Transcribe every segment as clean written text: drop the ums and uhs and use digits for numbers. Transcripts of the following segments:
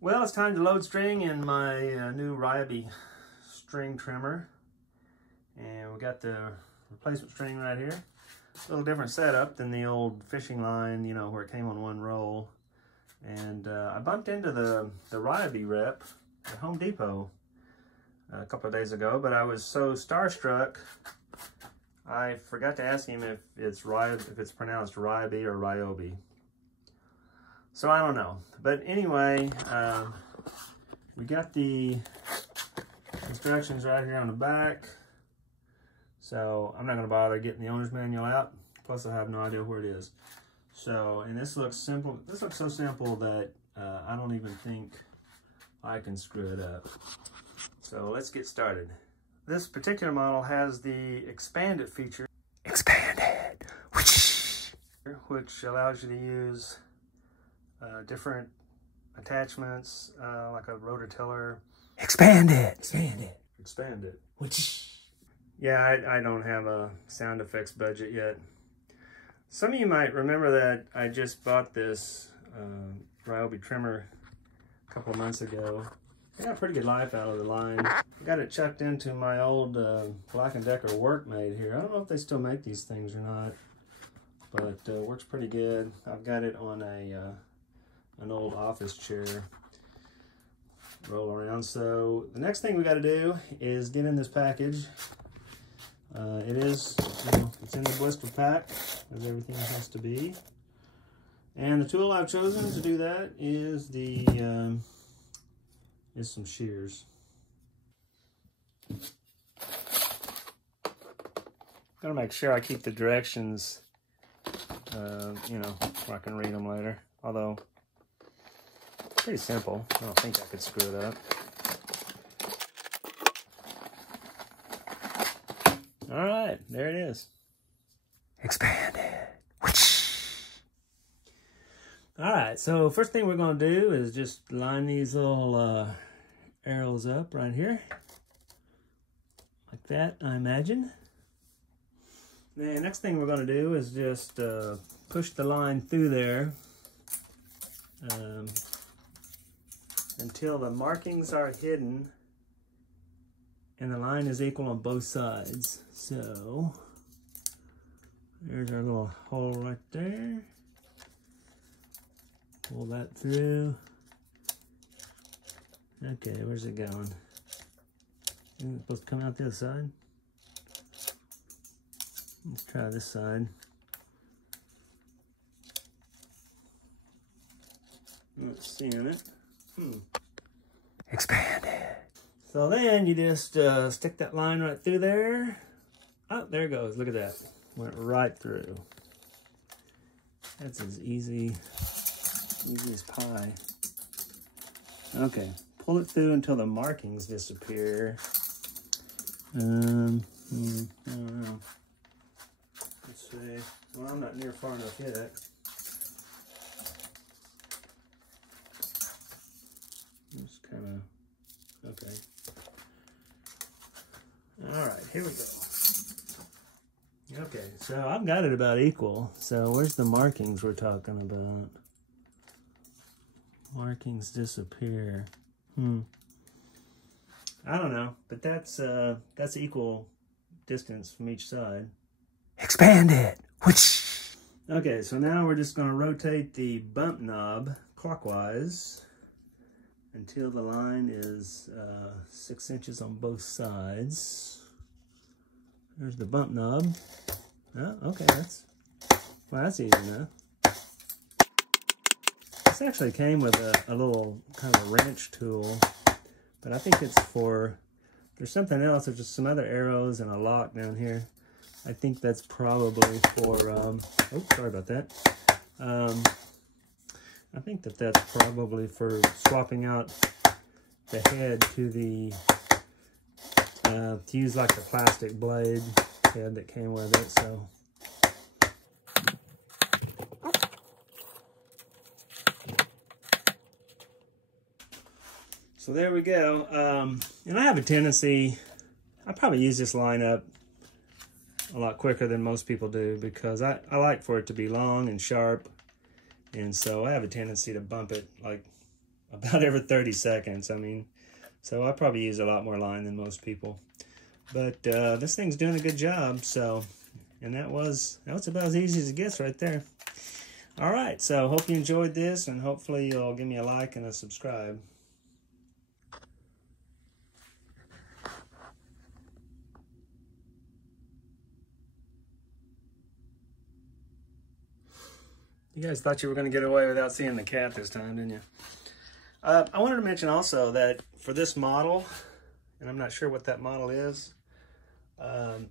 Well, it's time to load string in my new Ryobi string trimmer. And we got the replacement string right here. A little different setup than the old fishing line, you know, where it came on one roll. And I bumped into the Ryobi rep at Home Depot a couple of days ago, but I was so starstruck, I forgot to ask him if it's pronounced Ryobi or Ryobi. So I don't know. But anyway, we got the instructions right here on the back. So I'm not going to bother getting the owner's manual out. Plus I have no idea where it is. So, and this looks simple. This looks so simple that I don't even think I can screw it up. So let's get started. This particular model has the expanded feature. Expanded! Which allows you to use different attachments, like a rototiller. Expand it! Expand it! Expand it. Yeah, I don't have a sound effects budget yet. Some of you might remember that I just bought this Ryobi trimmer a couple of months ago. I got a pretty good life out of the line. I got it chucked into my old Black & Decker Workmate here. I don't know if they still make these things or not, but works pretty good. I've got it on an old office chair. Roll around. So the next thing we got to do is get in this package. It is, you know, it's in the blister pack, as everything has to be. And the tool I've chosen to do that is some shears. Gotta make sure I keep the directions, you know, where I can read them later. Although, pretty simple. I don't think I could screw it up. All right, there it is. Expanded. All right, so first thing we're gonna do is just line these little arrows up right here. Like that, I imagine. The next thing we're gonna do is just push the line through there until the markings are hidden and the line is equal on both sides. So there's our little hole right there. Pull that through. Okay, where's it going? Isn't it supposed to come out the other side? Let's try this side. Not seeing it. Expand it. So then you just stick that line right through there. Oh, there it goes. Look at that. Went right through. That's as easy as pie. Okay, pull it through until the markings disappear. I don't know. Let's see. Well, I'm not near far enough yet. Just kind of, okay. All right, here we go. Okay, so I've got it about equal. So where's the markings we're talking about? Markings disappear. I don't know, but that's equal distance from each side. Expand it. Okay, so now we're just going to rotate the bump knob clockwise until the line is 6 inches on both sides. There's the bump knob. Oh, okay, that's easy enough. This actually came with a little kind of a wrench tool, but I think it's for, there's something else. There's just some other arrows and a lock down here. I think that's probably for, oh, sorry about that. I think that's probably for swapping out the head to the, to use like the plastic blade head that came with it, so. So there we go. And I have a tendency, I probably use this line up a lot quicker than most people do because I like for it to be long and sharp. And so I have a tendency to bump it like about every 30 seconds. I mean, so I probably use a lot more line than most people. But this thing's doing a good job, so, and that was about as easy as it gets right there. All right, so hope you enjoyed this, and hopefully you'll give me a like and a subscribe. You guys thought you were going to get away without seeing the cat this time, didn't you? I wanted to mention also that for this model, and I'm not sure what that model is,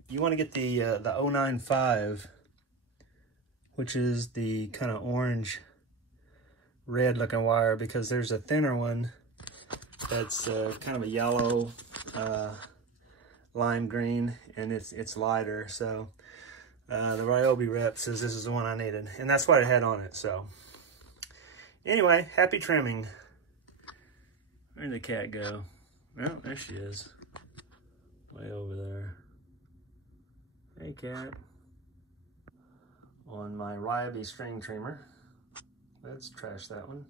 you want to get the 095, which is the kind of orange red looking wire, because there's a thinner one that's kind of a yellow lime green, and it's lighter. So the Ryobi rep says this is the one I needed, and that's what it had on it. So anyway, happy trimming. Where'd the cat go? Well, there she is, way over there. Hey, cat. On my Ryobi string trimmer. Let's trash that one.